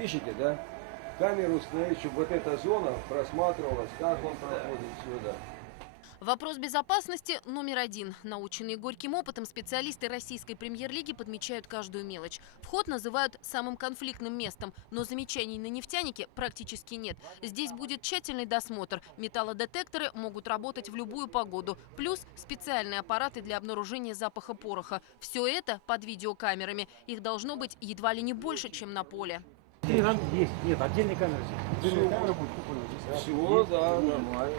Пишите, да? Камеру установить, чтобы вот эта зона просматривалась, как он проходит сюда. Вопрос безопасности номер один. Наученные горьким опытом специалисты российской премьер-лиги подмечают каждую мелочь. Вход называют самым конфликтным местом, но замечаний на нефтянике практически нет. Здесь будет тщательный досмотр. Металлодетекторы могут работать в любую погоду. Плюс специальные аппараты для обнаружения запаха пороха. Все это под видеокамерами. Их должно быть едва ли не больше, чем на поле. Есть, нет, отдельные камеры здесь. Всего, да, нормально.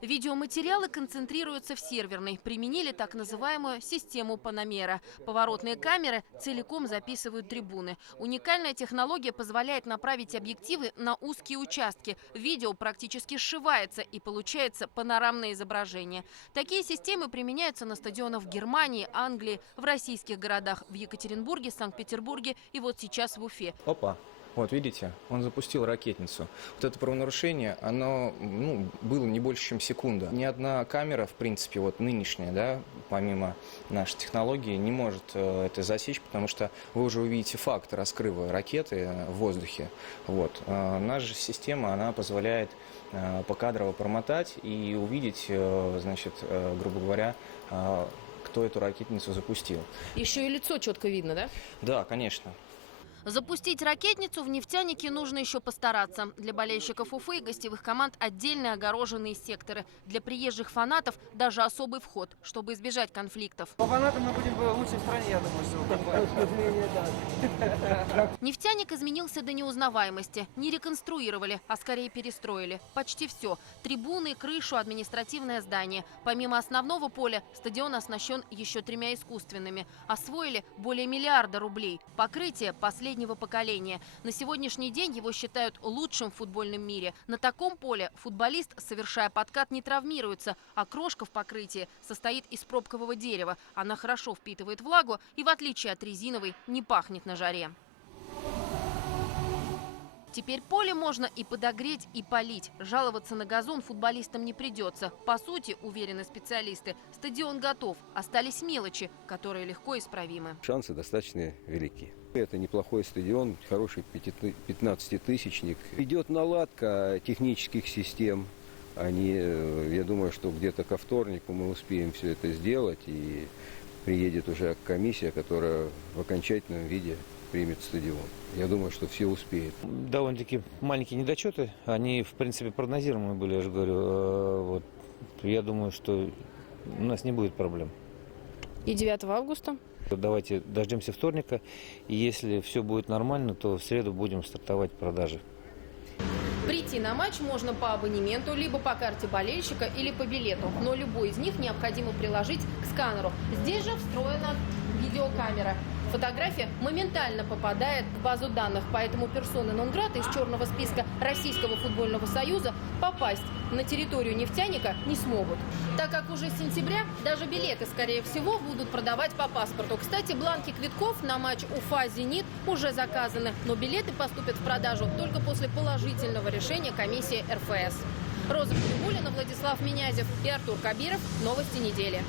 Видеоматериалы концентрируются в серверной. Применили так называемую систему Панамера. Поворотные камеры целиком записывают трибуны. Уникальная технология позволяет направить объективы на узкие участки. Видео практически сшивается и получается панорамное изображение. Такие системы применяются на стадионах в Германии, Англии, в российских городах, в Екатеринбурге, Санкт-Петербурге и вот сейчас в Уфе. Опа. Вот видите, он запустил ракетницу. Вот это правонарушение, оно было не больше, чем секунда. Ни одна камера, в принципе, вот нынешняя, да, помимо нашей технологии, не может это засечь, потому что вы уже увидите факт раскрыва ракеты в воздухе. Вот. Наша же система, она позволяет покадрово промотать и увидеть, значит, грубо говоря, кто эту ракетницу запустил. Еще и лицо четко видно, да? Да, конечно. Запустить ракетницу в нефтянике нужно еще постараться. Для болельщиков Уфы и гостевых команд отдельные огороженные секторы. Для приезжих фанатов даже особый вход, чтобы избежать конфликтов. По фанатам мы будем в лучшей стране, я думаю, что. Нефтяник изменился до неузнаваемости. Не реконструировали, а скорее перестроили. Почти все. Трибуны, крышу, административное здание. Помимо основного поля, стадион оснащен еще 3 искусственными. Освоили более миллиарда рублей. Покрытие последнего поколения. На сегодняшний день его считают лучшим в футбольном мире. На таком поле футболист, совершая подкат, не травмируется, а крошка в покрытии состоит из пробкового дерева. Она хорошо впитывает влагу и, в отличие от резиновой, не пахнет на жаре. Теперь поле можно и подогреть, и полить. Жаловаться на газон футболистам не придется. По сути, уверены специалисты, стадион готов. Остались мелочи, которые легко исправимы. Шансы достаточно велики. Это неплохой стадион, хороший 15-тысячник. Идет наладка технических систем. Я думаю, что где-то ко вторнику мы успеем все это сделать. И приедет уже комиссия, которая в окончательном виде примет стадион. Я думаю, что все успеют. Довольно-таки маленькие недочеты. Они, в принципе, прогнозируемые были, я же говорю. Вот. Я думаю, что у нас не будет проблем. И 9 августа? Давайте дождемся вторника. И если все будет нормально, то в среду будем стартовать продажи. Прийти на матч можно по абонементу, либо по карте болельщика или по билету. Но любой из них необходимо приложить к сканеру. Здесь же встроена видеокамера. Фотография моментально попадает в базу данных, поэтому персоны нон-грата из черного списка Российского футбольного союза попасть на территорию нефтяника не смогут. Так как уже с сентября даже билеты, скорее всего, будут продавать по паспорту. Кстати, бланки квитков на матч Уфа-Зенит уже заказаны, но билеты поступят в продажу только после положительного решения комиссии РФС. Роза Кулибулина, Владислав Минязев и Артур Кабиров. Новости недели.